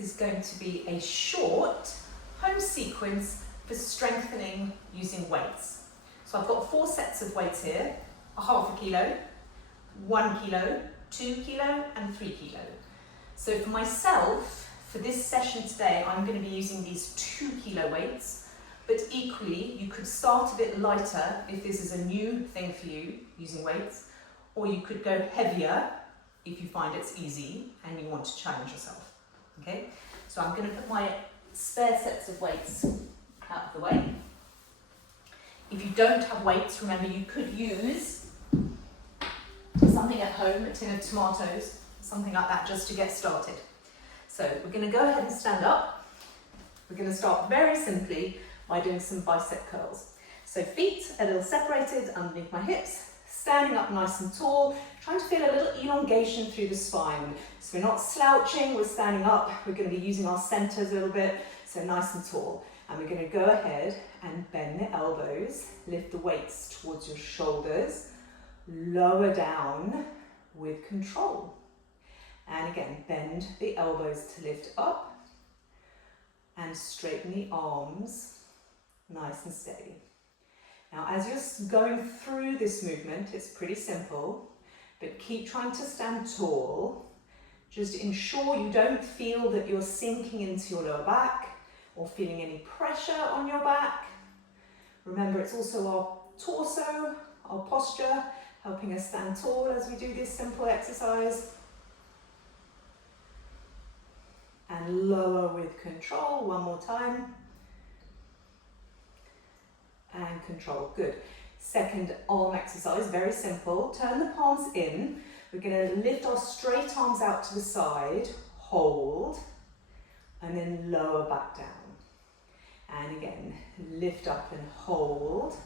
is going to be a short home sequence for strengthening using weights. So I've got 4 sets of weights here, a half a kilo, 1 kilo, 2 kilo and 3 kilo. So for myself, for this session today, I'm going to be using these 2 kilo weights, but equally you could start a bit lighter if this is a new thing for you, using weights, or you could go heavier if you find it's easy and you want to challenge yourself. Okay, so I'm going to put my spare sets of weights out of the way. If you don't have weights, remember you could use something at home, a tin of tomatoes, something like that, just to get started. So we're going to go ahead and stand up. We're going to start very simply by doing some bicep curls. So feet a little separated underneath my hips, standing up nice and tall, trying to feel a little elongation through the spine. So we're not slouching, we're standing up. We're going to be using our centers a little bit, so nice and tall. And we're going to go ahead and bend the elbows, lift the weights towards your shoulders, lower down with control. And again, bend the elbows to lift up and straighten the arms, nice and steady. Now, as you're going through this movement, it's pretty simple, but keep trying to stand tall. Just ensure you don't feel that you're sinking into your lower back or feeling any pressure on your back. Remember, it's also our torso, our posture, helping us stand tall as we do this simple exercise. And lower with control, one more time. And control, good. Second arm exercise, very simple. Turn the palms in. We're going to lift our straight arms out to the side, hold, and then lower back down. And again, lift up and hold,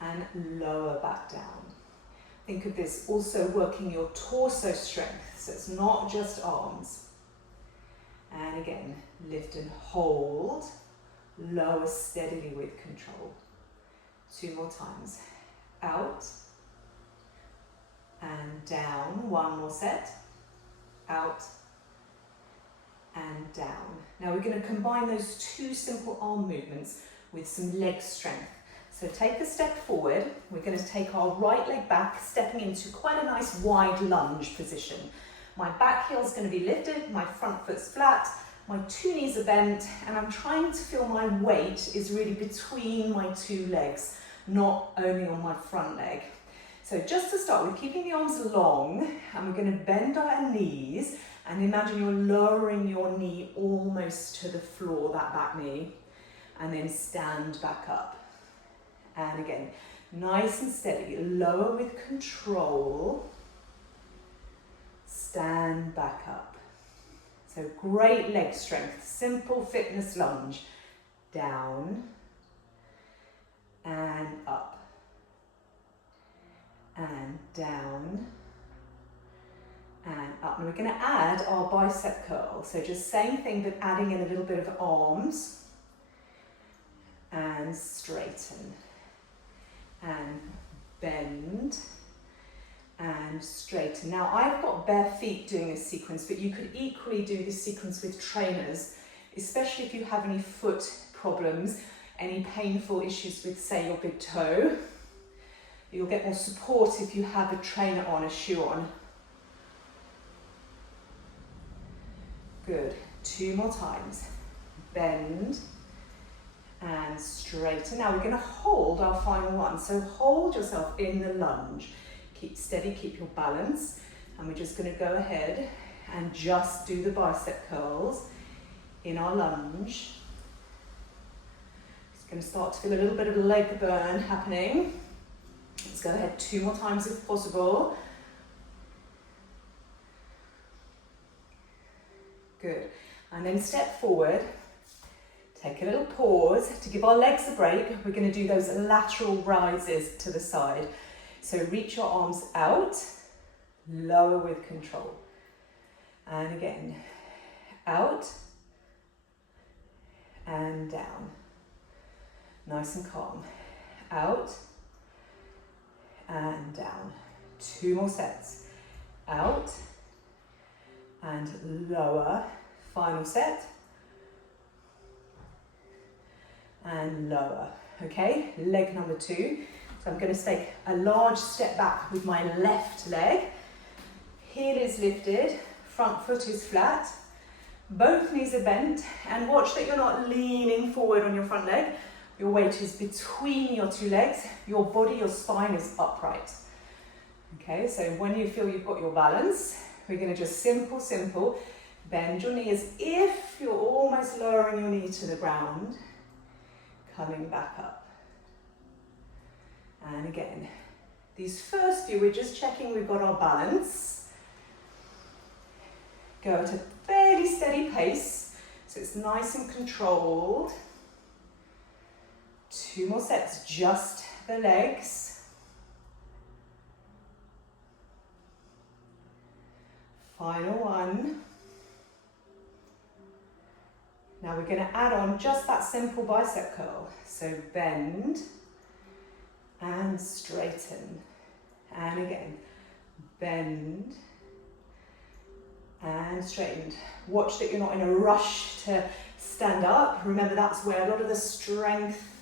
and lower back down. Think of this also working your torso strength, so it's not just arms. And again, lift and hold, lower steadily with control. 2 more times. Out and down. 1 more set. Out and down. Now we're going to combine those 2 simple arm movements with some leg strength. So take a step forward. We're going to take our right leg back, stepping into quite a nice wide lunge position. My back heel is going to be lifted, my front foot's flat, my 2 knees are bent, and I'm trying to feel my weight is really between my 2 legs, not only on my front leg. So just to start with, keeping the arms long, and we're going to bend our knees, and imagine you're lowering your knee almost to the floor, that back knee, and then stand back up. And again, nice and steady, lower with control, stand back up. So great leg strength, simple fitness lunge, down and up and down and up. And we're going to add our bicep curl. So just same thing, but adding in a little bit of arms and straighten and bend and straighten. Now I've got bare feet doing this sequence, but you could equally do this sequence with trainers, especially if you have any foot problems, any painful issues with, say, your big toe. You'll get more support if you have a trainer on, a shoe on. Good. 2 more times. Bend and straighten. Now we're going to hold our final one. So hold yourself in the lunge. Keep steady, keep your balance. And we're just going to go ahead and just do the bicep curls in our lunge. It's going to start to feel a little bit of a leg burn happening. Let's go ahead 2 more times if possible. Good. And then step forward. Take a little pause to give our legs a break. We're going to do those lateral rises to the side. So reach your arms out, lower with control. And again, out and down. Nice and calm. Out and down. 2 more sets. Out and lower Final set. And lower. Okay, leg number 2. So I'm going to take a large step back with my left leg. Heel is lifted, front foot is flat. Both knees are bent, and watch that you're not leaning forward on your front leg. Your weight is between your 2 legs. Your body, your spine is upright. Okay, so when you feel you've got your balance, we're going to just simple, bend your knee as if you're almost lowering your knee to the ground, coming back up. And again, these first few, we're just checking we've got our balance. Go at a fairly steady pace, so it's nice and controlled. 2 more sets, just the legs. Final one. Now we're going to add on just that simple bicep curl. So bend and straighten. And again, bend and straighten. Watch that you're not in a rush to stand up. Remember, that's where a lot of the strength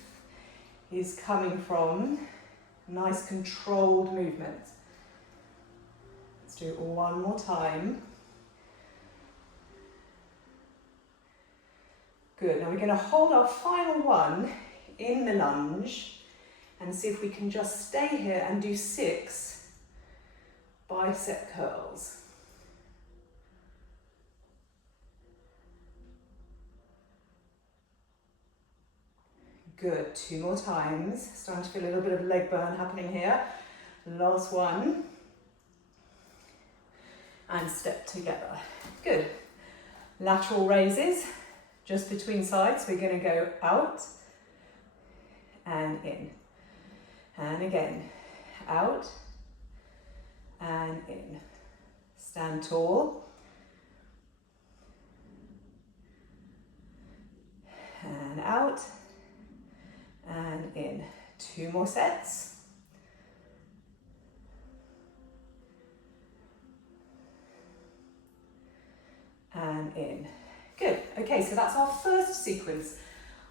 is coming from. Nice controlled movement. Let's do it one more time. Good, now we're going to hold our final one in the lunge and see if we can just stay here and do 6 bicep curls. Good, 2 more times. Starting to feel a little bit of leg burn happening here. Last one. And step together. Good. Lateral raises, just between sides. We're going to go out and in. And again, out and in. Stand tall. And out. And in. 2 more sets. And in. Good. Okay, so that's our first sequence.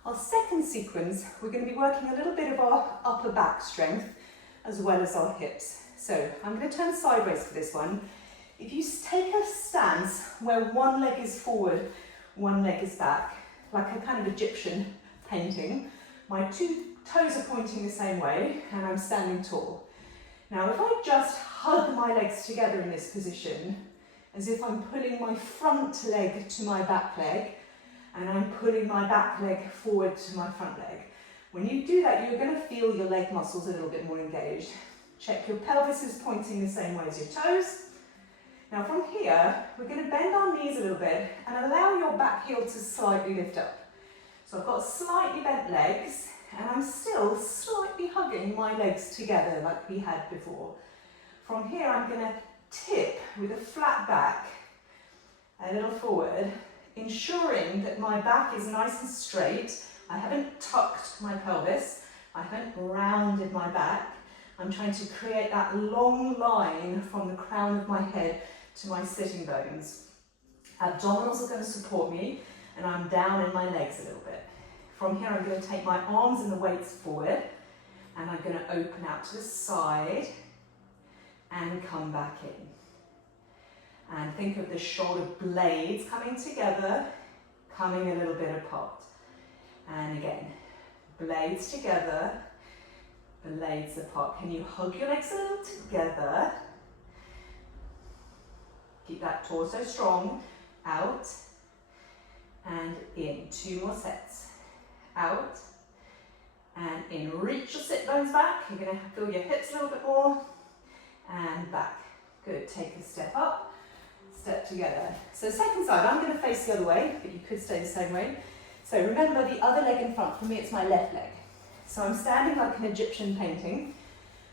Our second sequence, we're going to be working a little bit of our upper back strength as well as our hips. So I'm going to turn sideways for this one. If you take a stance where one leg is forward, one leg is back, like a kind of Egyptian painting, my 2 toes are pointing the same way and I'm standing tall. Now if I just hug my legs together in this position, as if I'm pulling my front leg to my back leg and I'm pulling my back leg forward to my front leg. When you do that, you're going to feel your leg muscles a little bit more engaged. Check your pelvis is pointing the same way as your toes. Now from here, we're going to bend our knees a little bit and allow your back heel to slightly lift up. So I've got slightly bent legs and I'm still slightly hugging my legs together like we had before. From here, I'm going to tip with a flat back, a little forward, ensuring that my back is nice and straight. I haven't tucked my pelvis, I haven't rounded my back. I'm trying to create that long line from the crown of my head to my sitting bones. Abdominals are going to support me and I'm down in my legs a little bit. From here I'm going to take my arms and the weights forward and I'm going to open out to the side and come back in. And think of the shoulder blades coming together, coming a little bit apart. And again, blades together, blades apart. Can you hug your legs a little together? Keep that torso strong. Out and in. 2 more sets. Out and in. Reach your sit bones back. You're going to feel your hips a little bit more. And back. Good. Take a step up, step together. So second side, I'm going to face the other way, but you could stay the same way. So remember the other leg in front. For me, it's my left leg. So I'm standing like an Egyptian painting.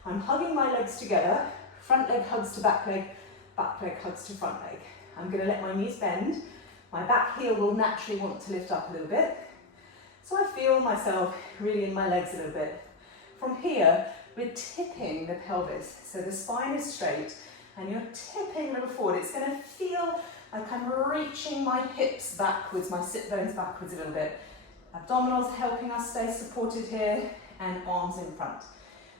I'm hugging my legs together. Front leg hugs to back leg hugs to front leg. I'm going to let my knees bend. My back heel will naturally want to lift up a little bit. So I feel myself really in my legs a little bit. From here, we're tipping the pelvis. So the spine is straight and you're tipping a little forward. It's going to feel I'm kind of reaching my hips backwards, my sit bones backwards a little bit. Abdominals helping us stay supported here, and arms in front.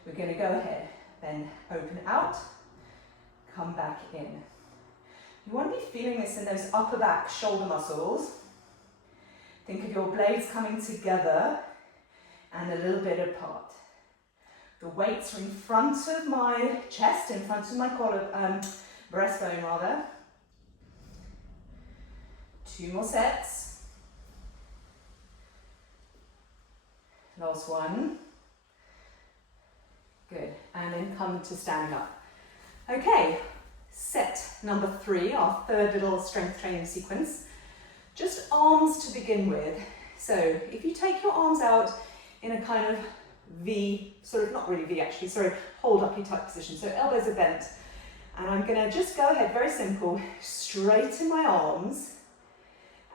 We're going to go ahead, then open out, come back in. You want to be feeling this in those upper back shoulder muscles. Think of your blades coming together and a little bit apart. The weights are in front of my chest, in front of my breastbone rather. 2 more sets. Last one. Good, and then come to standing up. Okay, set number 3, our third little strength training sequence. Just arms to begin with. So if you take your arms out in a kind of V, sort of, not really V actually, sorry, hold uppy type position. So elbows are bent. And I'm gonna just go ahead, very simple, straighten my arms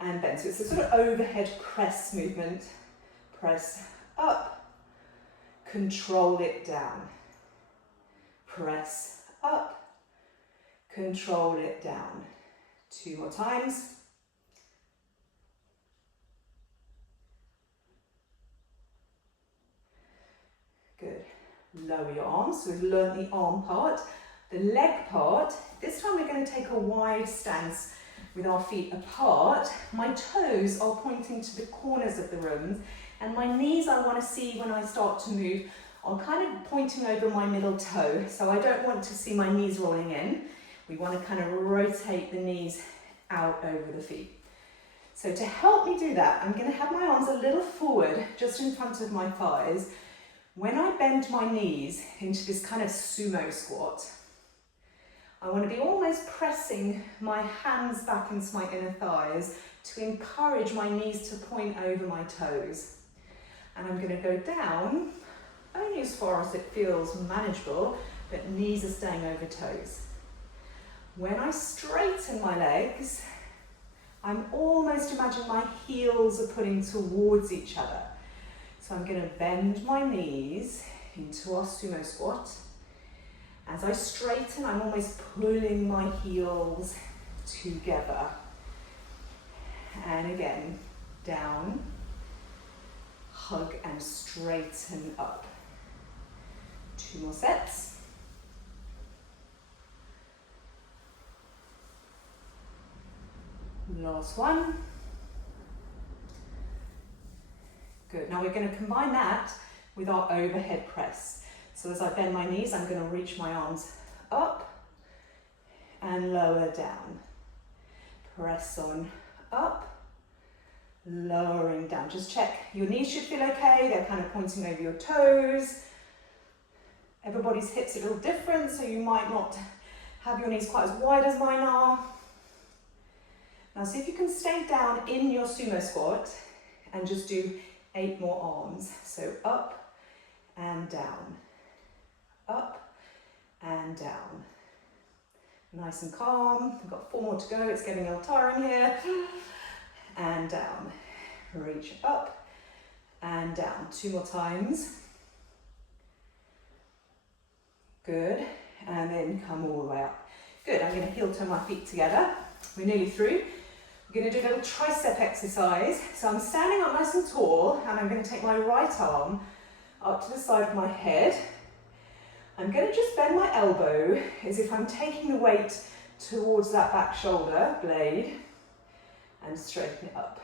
and bend. So it's a sort of overhead press movement. Press up, control it down. Press up, control it down. 2 more times. Good. Lower your arms. So we've learned the arm part. The leg part, this time we're going to take a wide stance with our feet apart. My toes are pointing to the corners of the room, and my knees I want to see when I start to move are kind of pointing over my middle toe. So I don't want to see my knees rolling in. We want to kind of rotate the knees out over the feet. So to help me do that, I'm going to have my arms a little forward, just in front of my thighs. When I bend my knees into this kind of sumo squat, I want to be almost pressing my hands back into my inner thighs to encourage my knees to point over my toes. And I'm going to go down only as far as it feels manageable, but knees are staying over toes. When I straighten my legs, I'm almost imagining my heels are putting towards each other. So I'm going to bend my knees into our sumo squat. As I straighten, I'm almost pulling my heels together. And again, down, hug and straighten up. 2 more sets. Last one. Good. Now we're going to combine that with our overhead press. So as I bend my knees, I'm going to reach my arms up and lower down. Press on up, lowering down. Just check your knees should feel okay. They're kind of pointing over your toes. Everybody's hips are a little different, so you might not have your knees quite as wide as mine are. Now see if you can stay down in your sumo squat and just do 8 more arms. So up and down, up and down. Nice and calm. We've got 4 more to go. It's getting a little tiring here. And down. Reach up and down. 2 more times. Good. And then come all the way up. Good. I'm going to heel toe my feet together. We're nearly through. We're going to do a little tricep exercise. So I'm standing up nice and tall, and I'm going to take my right arm up to the side of my head. I'm going to just bend my elbow as if I'm taking the weight towards that back shoulder blade and straighten it up.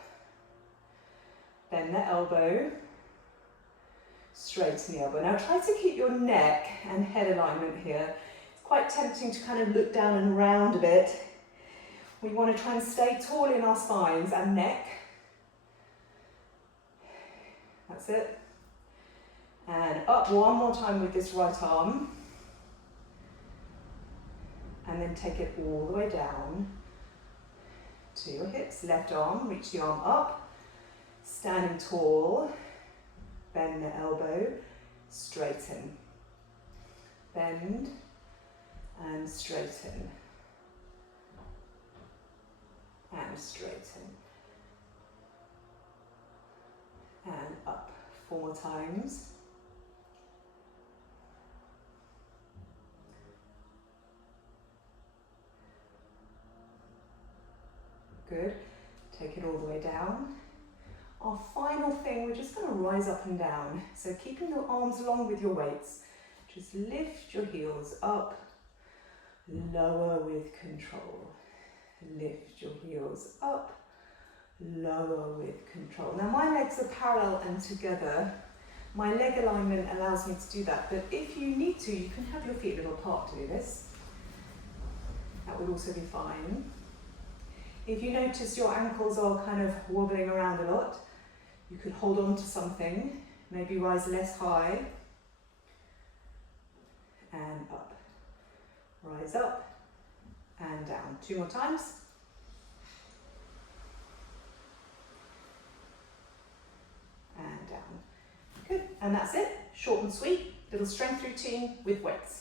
Bend the elbow, straighten the elbow. Now try to keep your neck and head alignment here. It's quite tempting to kind of look down and round a bit. We want to try and stay tall in our spines and neck. That's it. And up 1 more time with this right arm. And then take it all the way down to your hips. Left arm, reach the arm up. Standing tall. Bend the elbow. Straighten. Bend and straighten. And straighten. And up. 4 more times. Good. Take it all the way down. Our final thing, we're just going to rise up and down. So keeping your arms long with your weights. Just lift your heels up, lower with control. Lift your heels up, lower with control. Now my legs are parallel and together. My leg alignment allows me to do that, but if you need to, you can have your feet a little apart to do this. That would also be fine. If you notice your ankles are kind of wobbling around a lot, you could hold on to something, maybe rise less high, and up. Rise up and down. 2 more times. And down. Good, and that's it. Short and sweet, little strength routine with weights.